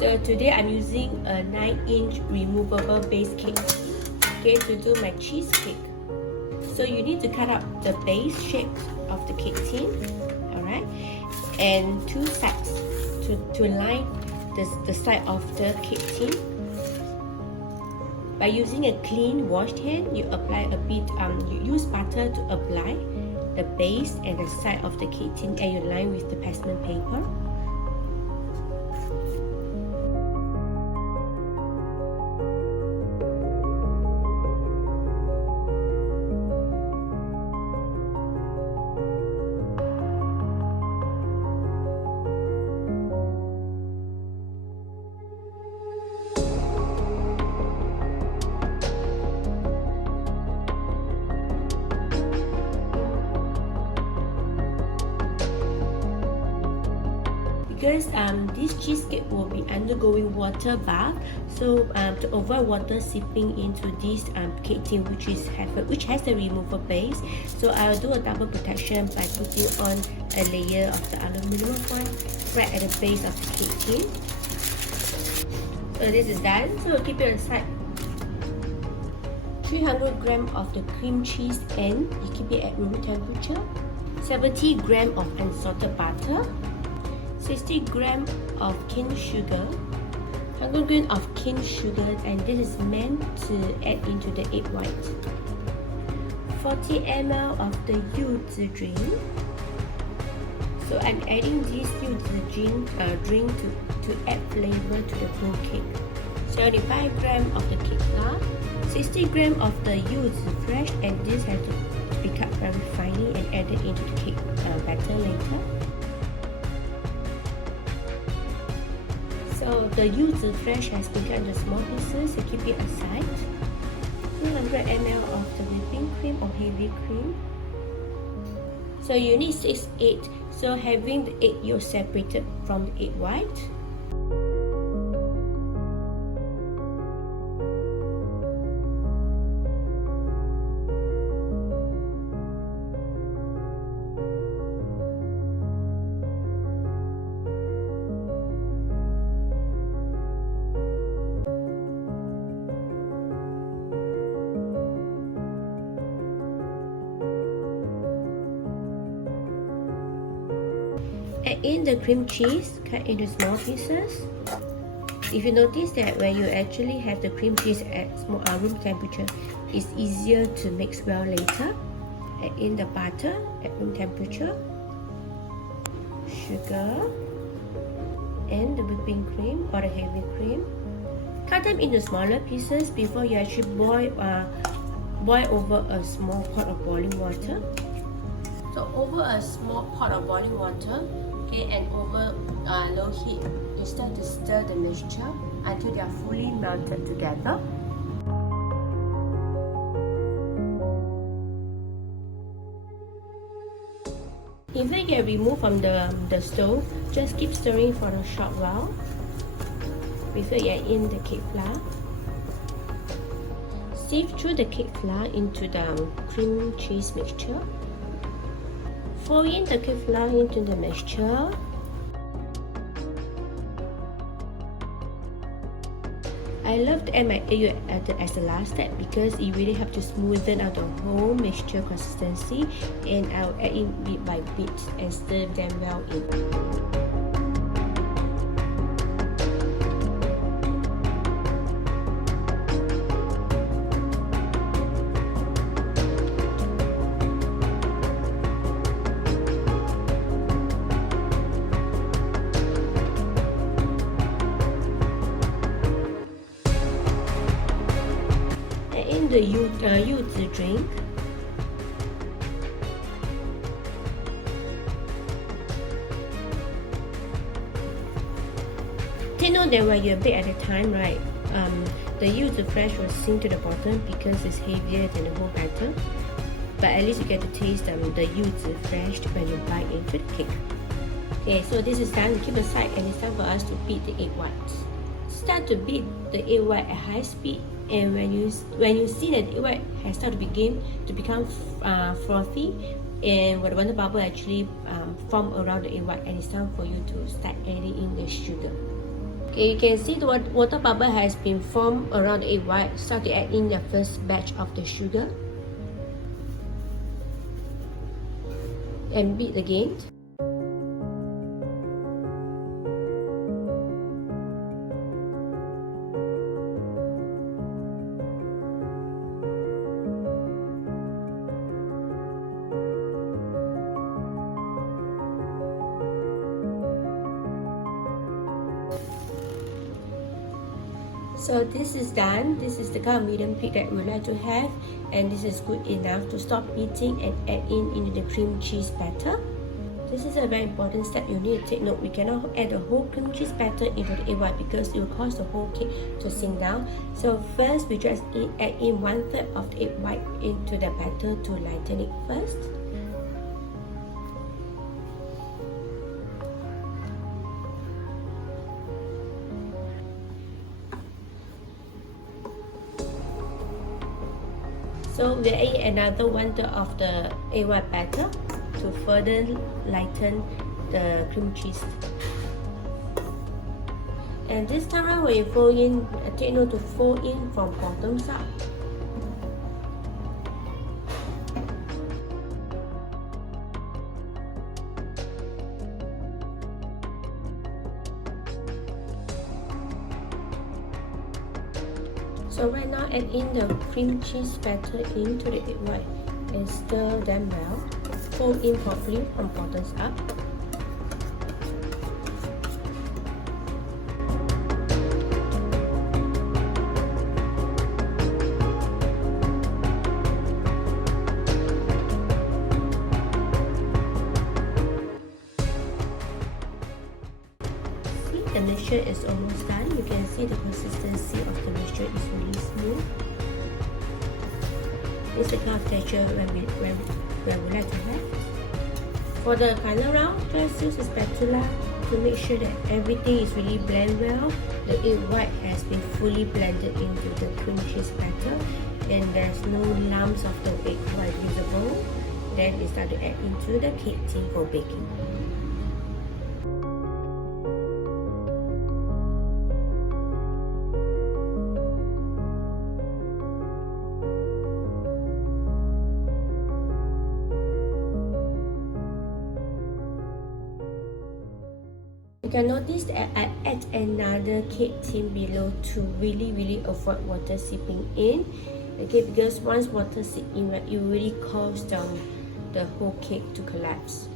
So today I'm using a 9-inch removable base cake, okay, to do my cheesecake. So you need to cut up the base shape of the cake tin, alright, and two sides to line the side of the cake tin. By using a clean washed hand, you apply a bit, you use butter to apply the base and the side of the cake tin, and you line with the parchment paper. Because this cheesecake will be undergoing water bath, so to avoid water seeping into this cake tin, which has a removable base, so I'll do a double protection by putting on a layer of the aluminum foil right at the base of the cake tin. So this is done. So we'll keep it aside. 300 grams of the cream cheese, and you keep it at room temperature. 70 grams of unsalted butter. 60 grams of cane sugar, 100 grams of cane sugar, and this is meant to add into the egg white. 40 ml of the Yuzu drink. So I'm adding this Yuzu drink to add flavor to the whole cake. 75 grams of the cake flour, 60 grams of the Yuzu fresh, and this has to be cut very finely and added into the cake batter later. So the Yuzu fresh has been cut into small pieces, so keep it aside. 200 ml of the whipping cream or heavy cream. So you need 6 eggs, so having the egg yolk separated from the egg white. Add in the cream cheese, cut into small pieces. If you notice that when you actually have the cream cheese at room temperature, it's easier to mix well later. Add in the butter at room temperature, sugar, and the whipping cream or the heavy cream. Cut them into smaller pieces before you actually boil over a small pot of boiling water. So over a small pot of boiling water, okay, and over low heat, you start to stir the mixture until they are fully melted together. If they get removed from the stove, just keep stirring for a short while before you add in the cake flour. Sieve through the cake flour into the cream cheese mixture. Pour in the cake flour into the mixture. I love to add my egg as the last step because it really helps to smoothen out the whole mixture consistency, and I'll add in bit by bit and stir them well in. The Yuzu drink. Take note that when you bake at a time, right, the Yuzu fresh will sink to the bottom because it's heavier than the whole batter. But at least you get to taste the Yuzu fresh when you bite into the cake. Okay, so this is done. Keep aside, and it's time for us to beat the egg whites. Start to beat the egg white at high speed, and when you see that the egg white has started to become frothy, and when the bubble actually form around the egg white, and it's time for you to start adding in the sugar. Okay, you can see the water bubble has been formed around the egg white. Start to add in the first batch of the sugar and beat again. So this is done. This is the kind of medium peak that we would like to have, and this is good enough to stop beating and add in into the cream cheese batter. This is a very important step you need to take note. We cannot add the whole cream cheese batter into the egg white because it will cause the whole cake to sink down. So first we just add in 1/3 of the egg white into the batter to lighten it first. So we add another 1/3 of the egg white batter to further lighten the cream cheese. And this time around when you fold in, take note to fold in from bottoms up. So right now add in the cream cheese batter into the egg white and stir them well. Fold in properly from bottoms up. The mixture is almost done. You can see the consistency of the mixture is really smooth. This is the kind of texture where we like to have. For the final round, just use a spatula to make sure that everything is really blend well. The egg white has been fully blended into the cream cheese batter and there's no lumps of the egg white visible. Then we start to add into the cake tin for baking. You can notice that I add another cake tin below to really avoid water seeping in. Okay, because once water seeps in, it really causes the whole cake to collapse.